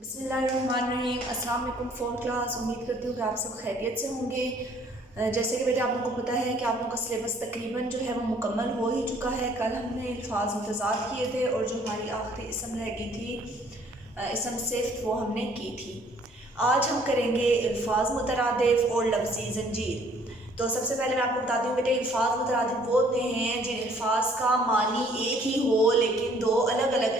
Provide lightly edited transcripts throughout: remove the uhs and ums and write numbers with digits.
بسم اللہ الرحمن الرحیم۔ السلام علیکم فورتھ کلاس، امید کرتی ہوں کہ آپ سب خیریت سے ہوں گے۔ جیسے کہ بیٹے آپ لوگوں کو پتہ ہے کہ آپ لوگوں کا سلیبس تقریباً جو ہے وہ مکمل ہو ہی چکا ہے۔ کل ہم نے الفاظ متضاد کیے تھے اور جو ہماری آخری اسم رہ گئی تھی اسم صفت وہ ہم نے کی تھی۔ آج ہم کریں گے الفاظ مترادف اور لفظی زنجیر۔ تو سب سے پہلے میں آپ کو بتاتی ہوں بیٹے الفاظ مترادف وہ ہوتے ہیں جن الفاظ کا معنی ایک ہی ہو لیکن دو الگ الگ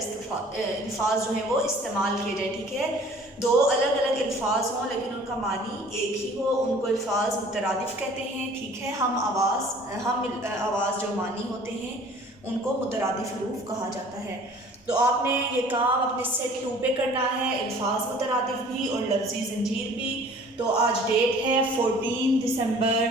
الفاظ جو ہیں وہ استعمال کیے جائیں، ٹھیک ہے۔ دو الگ الگ الفاظ ہوں لیکن ان کا معنی ایک ہی ہو، ان کو الفاظ مترادف کہتے ہیں، ٹھیک ہے۔ ہم آواز جو معنی ہوتے ہیں ان کو مترادف حروف کہا جاتا ہے۔ تو آپ نے یہ کام اپنے سیٹ 2 پہ کرنا ہے، الفاظ مترادف بھی اور لفظی زنجیر بھی۔ تو آج ڈیٹ ہے 14 دسمبر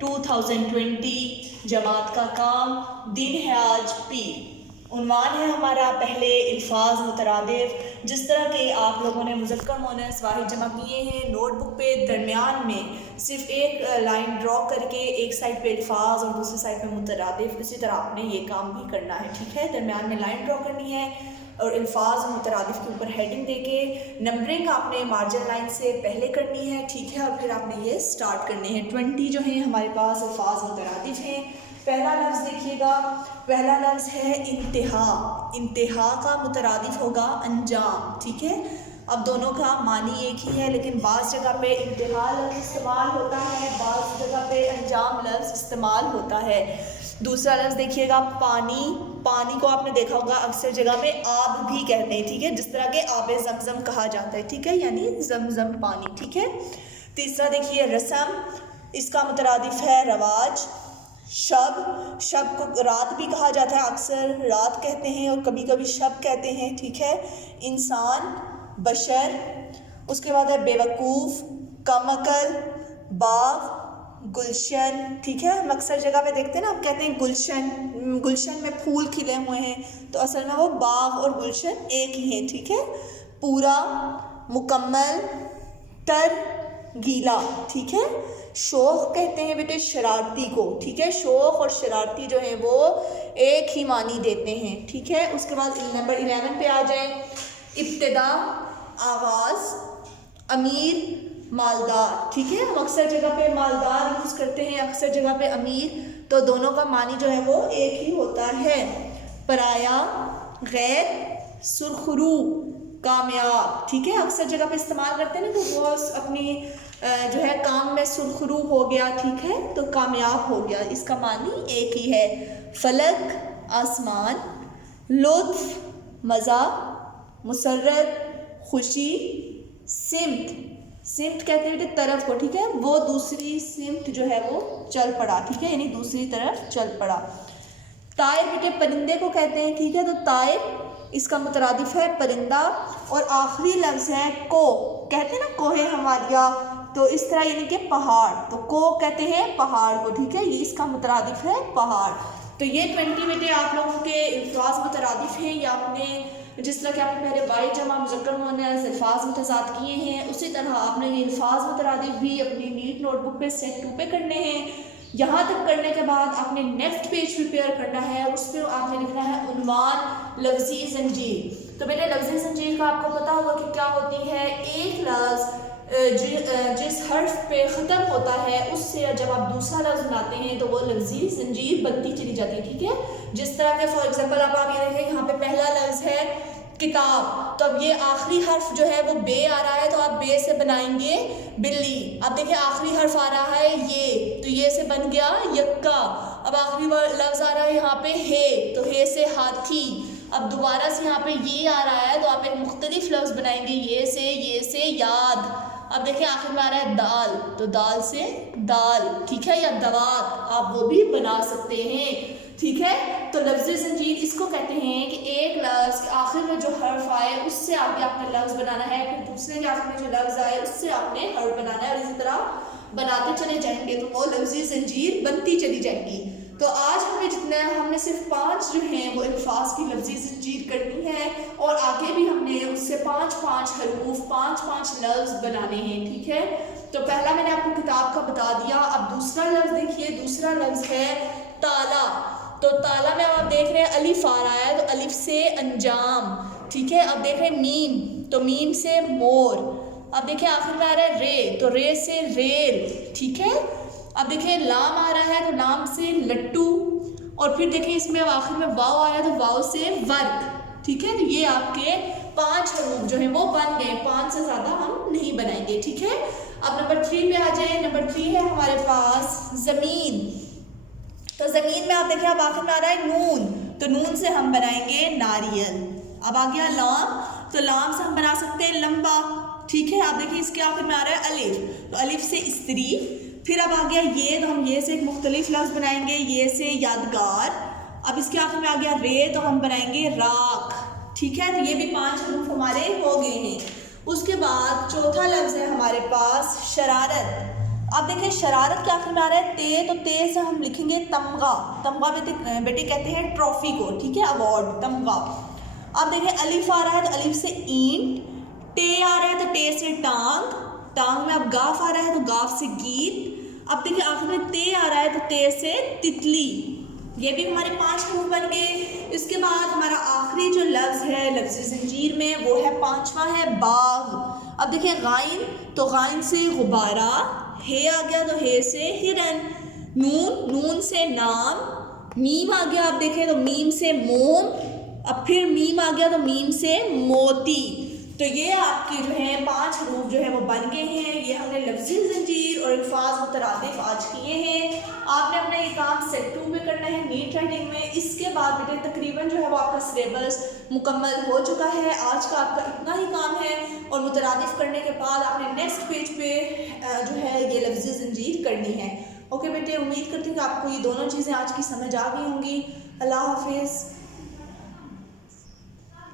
2020، جماعت کا کام، دن ہے آج پیر۔ عنوان ہے ہمارا پہلے الفاظ مترادف۔ جس طرح کہ آپ لوگوں نے مذکر مؤنث واحد جمع کیے ہیں، نوٹ بک پہ درمیان میں صرف ایک لائن ڈرا کر کے ایک سائڈ پہ الفاظ اور دوسری سائڈ پہ مترادف، اسی طرح آپ نے یہ کام بھی کرنا ہے، ٹھیک ہے۔ درمیان میں لائن ڈرا کرنی ہے اور الفاظ مترادف کے اوپر ہیڈنگ دے کے نمبرنگ آپ نے مارجن لائن سے پہلے کرنی ہے، ٹھیک ہے، اور پھر آپ نے یہ سٹارٹ کرنے ہیں۔ 20 جو ہیں ہمارے پاس الفاظ مترادف ہیں۔ پہلا لفظ دیکھیے گا، پہلا لفظ ہے انتہا۔ انتہا کا مترادف ہوگا انجام، ٹھیک ہے۔ اب دونوں کا معنی ایک ہی ہے لیکن بعض جگہ پہ انتہا لفظ استعمال ہوتا ہے، بعض جگہ پہ انجام لفظ استعمال ہوتا ہے۔ دوسرا لفظ دیکھیے گا پانی۔ پانی کو آپ نے دیکھا ہوگا اکثر جگہ پہ آب بھی کہتے ہیں، ٹھیک ہے، جس طرح کہ آب زمزم کہا جاتا ہے، ٹھیک ہے، یعنی زمزم پانی، ٹھیک ہے۔ تیسرا دیکھیے رسم، اس کا مترادف ہے رواج۔ شب، شب کو رات بھی کہا جاتا ہے، اکثر رات کہتے ہیں اور کبھی کبھی شب کہتے ہیں، ٹھیک ہے۔ انسان، بشر، اس کے بعد ہے بے وقوف، کم عقل، باغ، گلشن، ٹھیک ہے۔ ہم اکثر جگہ پہ دیکھتے ہیں نا، آپ کہتے ہیں گلشن، گلشن میں پھول کھلے ہوئے ہیں، تو اصل میں وہ باغ اور گلشن ایک ہی ہیں، ٹھیک ہے۔ پورا، مکمل، تر، گیلا، ٹھیک ہے۔ شوخ کہتے ہیں بیٹے شرارتی کو، ٹھیک ہے۔ شوخ اور شرارتی جو ہیں وہ ایک ہی معنی دیتے ہیں، ٹھیک ہے۔ اس کے بعد نمبر 11 پہ آ جائیں۔ ابتدا، آغاز، امیر، مالدار، ٹھیک ہے۔ ہم اکثر جگہ پہ مالدار یوز کرتے ہیں، اکثر جگہ پہ امیر، تو دونوں کا معنی جو ہے وہ ایک ہی ہوتا ہے۔ پرایا، غیر، سرخرو، کامیاب، ٹھیک ہے۔ اکثر جگہ پہ استعمال کرتے ہیں نا، تو وہ اپنی جو ہے کام میں سرخرو ہو گیا، ٹھیک ہے، تو کامیاب ہو گیا، اس کا معنی ایک ہی ہے۔ فلک، آسمان، لطف، مزہ، مسرت، خوشی، سمت، سمت کہتے ہیں بیٹے طرف کو، ٹھیک ہے، وہ دوسری سمت جو ہے وہ چل پڑا، ٹھیک ہے، یعنی دوسری طرف چل پڑا۔ طائر بیٹے پرندے کو کہتے ہیں، ٹھیک ہے، تو طائر اس کا مترادف ہے پرندہ۔ اور آخری لفظ ہے کو، کہتے ہیں نا کوہ ہمالیہ، تو اس طرح یعنی کہ پہاڑ، تو کو کہتے ہیں پہاڑ کو، ٹھیک ہے، یہ اس کا مترادف ہے پہاڑ۔ تو یہ 20 بیٹے آپ لوگوں کے الفاظ مترادف ہیں، یا آپ نے جس طرح کہ آپ نے پہلے واحد جمع مذکر مؤنث الفاظ متضاد کیے ہیں، اسی طرح آپ نے یہ الفاظ مترادف بھی اپنی نیٹ نوٹ بک پہ سیٹ 2 پہ کرنے ہیں۔ یہاں تک کرنے کے بعد آپ نے نیکسٹ پیج پریپیئر کرنا ہے، اس پہ آپ نے لکھنا ہے عنوان لفظی زنجیر۔ تو بیٹے لفظی زنجیر کا آپ کو پتہ ہوگا کہ کیا ہوتی ہے، ایک لفظ جس حرف پہ ختم ہوتا ہے اس سے جب آپ دوسرا لفظ بناتے ہیں تو وہ لفظی زنجیر بنتی چلی جاتی ہے، ٹھیک ہے۔ جس طرح کہ فار ایگزامپل اب آپ یہ دیکھیں یہاں پہ پہلا لفظ ہے کتاب، تو اب یہ آخری حرف جو ہے وہ بے آ رہا ہے، تو آپ بے سے بنائیں گے بلی۔ اب دیکھیں آخری حرف آ رہا ہے یہ، تو یہ سے بن گیا یکا۔ اب آخری لفظ آ رہا ہے یہاں پہ ہے، تو ہے سے ہاتھی۔ اب دوبارہ سے یہاں پہ یہ آ رہا ہے تو آپ ایک مختلف لفظ بنائیں گے، یہ سے یاد۔ اب دیکھیں آخر میں آ رہا ہے دال، تو دال سے دال، ٹھیک ہے، یا دوات آپ وہ بھی بنا سکتے ہیں، ٹھیک ہے۔ تو لفظی زنجیر اس کو کہتے ہیں کہ ایک لفظ کے آخر میں جو حرف آئے اس سے آگے آپ نے لفظ بنانا ہے، پھر دوسرے کے آخر میں جو لفظ آئے اس سے آپ نے حرف بنانا ہے، اور اسی طرح بناتے چلے جائیں گے تو وہ لفظی زنجیر بنتی چلی جائیں گی۔ تو آج ہم نے صرف 5 جو ہیں وہ الفاظ کی لفظی زنجیر کرنی ہے، اور آگے بھی ہم نے اس سے 5 حروف 5 لفظ بنانے ہیں، ٹھیک ہے۔ تو پہلا میں نے آپ کو کتاب کا بتا دیا۔ اب دوسرا لفظ دیکھیے، دوسرا لفظ ہے تالا۔ تو تالا میں آپ دیکھ رہے ہیں الف آ رہا ہے، تو الف سے انجام، ٹھیک ہے۔ اب دیکھ رہے ہیں میم، تو میم سے مور. اب دیکھیں آخر میں آ رہا ہے رے، تو رے سے ریل. ٹھیک ہے. اب دیکھیں لام آ رہا ہے تو لام سے لٹو. اور پھر دیکھیں اس میں اب آخر میں واو آیا تو واو سے ورک. ٹھیک ہے. تو یہ آپ کے 5 حروف جو ہیں وہ بن گئے. 5 سے زیادہ ہم نہیں بنائیں گے. ٹھیک ہے. اب نمبر 3 پہ آ جائیں. نمبر 3 ہے ہمارے پاس زمین. تو زمین میں آپ دیکھیں اب آخر میں آ رہا ہے نون، تو نون سے ہم بنائیں گے ناریل. اب آ گیا لام، تو لام سے ہم بنا سکتے ہیں لمبا. ٹھیک ہے. آپ دیکھیں اس کے آخر میں آ رہا ہے الف، تو الف سے استری. پھر اب آ گیا یہ، تو ہم یہ سے ایک مختلف لفظ بنائیں گے، یہ سے یادگار. اب اس کے آخر میں آ گیا رے، تو ہم بنائیں گے راکھ. ٹھیک ہے. تو یہ بھی 5 حروف ہمارے ہو گئے ہیں. اس کے بعد چوتھا لفظ ہے ہمارے پاس شرارت. اب دیکھیں شرارت کے آخر میں آ رہا ہے تے، تو تے سے ہم لکھیں گے تمغہ. تمغہ بیٹے کہتے ہیں ٹرافی کو. ٹھیک ہے. ایوارڈ تمغہ. اب دیکھیں الف آ رہا ہے تو الف سے اینٹ. ٹے آ رہا ہے تو ٹے سے ٹانگ. ٹانگ میں اب گاف آ رہا ہے تو گاف سے گیت. اب دیکھیں آخر میں تے آ رہا ہے تو تے سے تتلی. یہ بھی ہمارے 5 حروف بن گئے. اس کے بعد ہمارا آخری جو لفظ ہے لفظ زنجیر میں وہ ہے 5واں ہے باغ. اب دیکھیں غائن، تو غائن سے غبارہ. ہے آ گیا تو ہے سے ہرن. نون، نون سے نام. میم آ گیا، اب دیکھیں تو میم سے موم. اب پھر میم آ گیا تو میم سے موتی. تو یہ آپ کے جو ہیں 5 حروف جو ہے وہ بن گئے ہیں. یہ ہم نے لفظی زنجیر اور الفاظ مترادف آج کیے ہیں. آپ نے اپنا یہ کام سیٹ 2 میں کرنا ہے نیٹ رائٹنگ میں. اس کے بعد بیٹے تقریباً جو ہے وہ آپ کا سلیبس مکمل ہو چکا ہے. آج کا آپ کا اتنا ہی کام ہے، اور مترادف کرنے کے بعد آپ نے نیکسٹ پیج پہ جو ہے یہ لفظی زنجیر کرنی ہے. اوکے بیٹے، امید کرتی ہوں کہ آپ کو یہ دونوں چیزیں آج کی سمجھ آ گئی ہوں گی. اللہ حافظ.